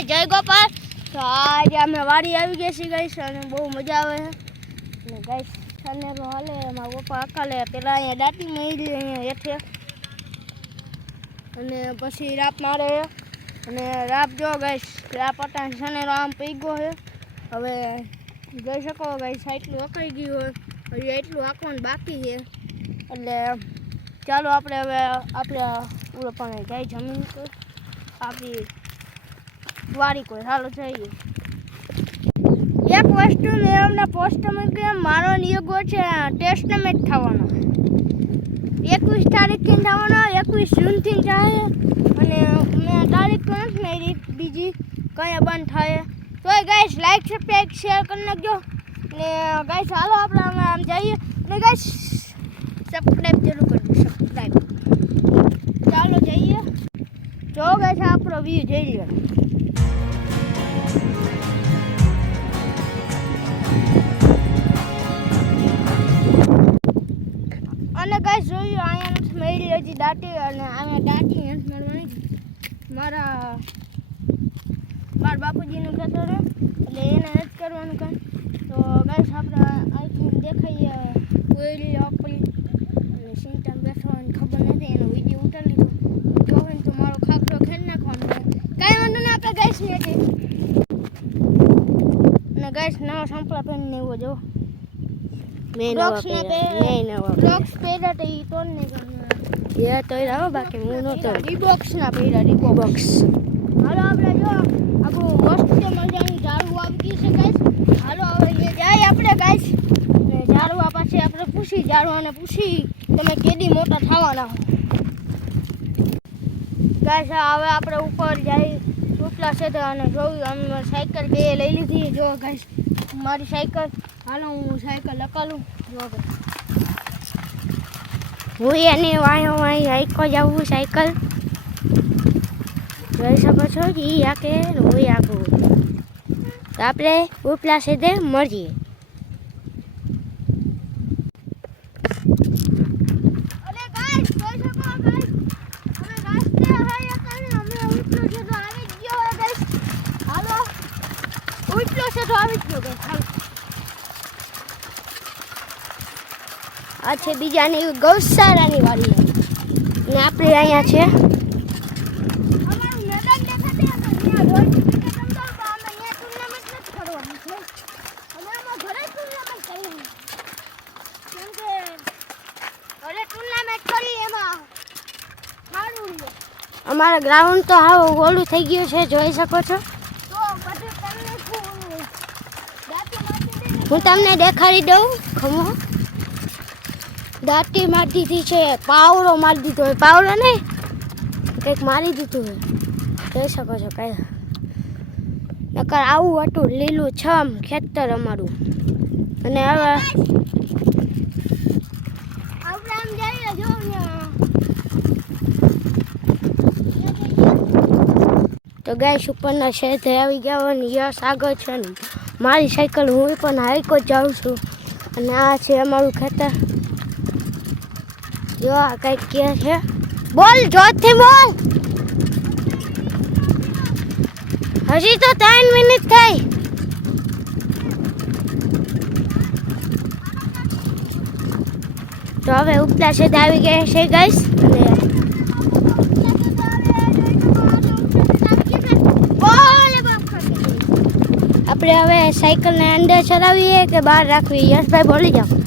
બધાને જય ગોપાલ. તો આજે અમે વાડી આવી ગયા છીએ ગાઈસ અને બહુ મજા આવે છે. અને ગાઈસ છાનેરો હાલે એમાં આખા અકાલે પેલા અહીંયા દાટી મળી, અહીંયા હેઠે. અને પછી રાપ મારે અને રાપ જો ગઈશ રાપ અટાણ શનેરો આમ પી ગયો છે. હવે જઈ શકો ગઈશ એટલું અકાઈ ગયું હોય. હજી એટલું આંકવાનું બાકી છે. એટલે ચાલો આપણે હવે આપણે પૂરો પણ જાય જમીન આપણી વારી કોઈ. ચાલો જઈએ. એક વસ્તુ મેં અમને પોસ્ટમાં કે મારો નિયોગો છે ટેસ્ટમેન્ટ થવાનો એકવીસ તારીખથી થવાનો એકવીસ જૂનથી જાય અને મેં તારીખ તો નથી મેરી બીજી કંઈ બંધ થાય તોય ગાઈશ લાઈક સબસ્ક્રાઈબ શેર કરી નાખજો. ને ગાઈશ હાલો આપણે અમે આમ જઈએ. ને ગાઈશ સબસ્ક્રાઈબ જરૂર કરજો સબસ્ક્રાઈબ ચાલો જઈએ. જો ગાઈશ આપણો વ્યૂ જઈ લો હજી દાટી અને અહીંયા દાટી નથી મળવાની મારા મારા બાપુજીનું ખેતર રહ્યો એટલે એને નથી કરવાનું કાંઈ તો ગાઈસ આપણે અહીંથી દેખાઈએ કોયલી આપણી અને સિંટા બેસવાની ખબર નથી એનો વીડિયો ઉતારી લીધો. જો હોય તો મારો ખાખરો ખેડ નાખવાનો કાંઈ વાંધો ના આપણે ગાઈસ ને અને ગાઈસ નવા સાંપલા પહેરીને એવો જવો મેં નવા પહેર્યા. મેં નવા પહેર્યા તો નહીં તો ને ગમ્યા એ તો રાવો બાકી હું નહોતો રીબોક્સ ના પહેર્યા રીબોક્સ બોક્સ હાલો આપણે જો આપણું મસ્ત મજાનું ઝાડવું આવી ગયું છે ગાઈસ હાલો હવે એ જાય આપણે ગાઈસ ને ઝાડવા પાસે આપણે પૂછી ઝાડવાને પૂછી તમે કેદી મોટા થવાના હો. ગાઈસ હવે આપણે ઉપર જાય ઉપલા છે તો અને જોયું અમે સાયકલ બે લઈ લીધી. જો ગાઈસ મારી સાયકલ. હાલો હું સાયકલ લકાલું જો ગાઈસ હું એને વાયો વાય હાઈકો જાઉં સાયકલ. જોઈ શકો છો એ આકે હું આકું તો આપણે ઉપલા સીધે મળીએ આવી જ ગયો હાલો. ઉઠલો આવી જ ગાઈસ હાલો આ છે બીજાની ગૌશાળાની વાડી. ને આપણે અહીંયા છે. અમારું ગ્રાઉન્ડ તો હાવ ઓલું થઈ ગયું છે, જોઈ શકો છો? હું તમને દેખાડી દઉં, ખમો. દાંતી મારી દીધી છે પાવડો મારી દીધો હોય. પાવડો ને કંઈક મારી દીધું હોય. જોઈ શકો છો કઈ. નકર આવું હતું લીલું છમ ખેતર અમારું. અને હવે તો ગાય ઉપરના શેઠે આવી ગયા હોય ને યશ આગળ છે ને. મારી સાયકલ હું પણ હાઈકો જ જાઉં છું. અને આ છે અમારું ખેતર. જો આ કંઈક કે છે બોલ જોરથી બોલ હજી તો ત્રણ મિનિટ થઈ તો હવે ઉપલા શેઠ આવી ગયા છે ગઈશ અને આપણે હવે સાયકલને અંદર ચલાવીએ કે બહાર રાખવી યશભાઈ બોલી જાઓ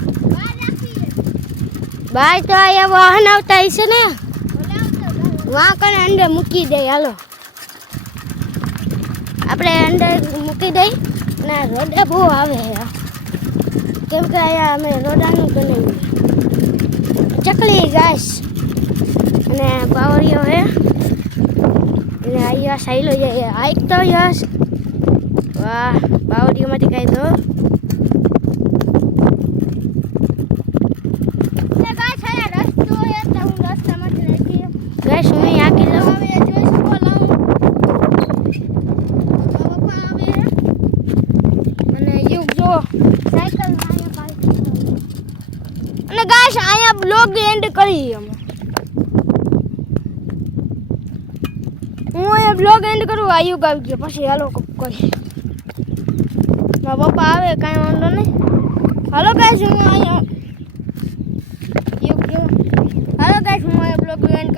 બહાર તો અહીંયા વાહન આવતા હશે ને. વાંકણ અંદર મૂકી દઈ હાલો. આપણે અંદર મૂકી દઈ ને રોડે બહુ આવે કેમ કે અહીંયા અમે રોડાનું બનાવ્યું ચકલી ઘાસ અને પાવરીઓ હે અને અહીંયા સાઈલો જાય હાઈક તો યસ વાહ બાવડીઓમાંથી કાંઈ દો ગેસ હું અહીં આકી લઉં અને ગાઈસ, અહીંયા બ્લોગ એન્ડ કરી હું અહીંયા બ્લોગ એન્ડ કરું આ યુગ આવી ગયો. પછી હાલો કો- કોઈ. મારા પપ્પા આવે, કાંઈ વાંધો નહીં. હાલો ગાઈસ, હું અહીંયા હાલો ગાઈસ, હું અહીંયા બ્લોગ એન્ડ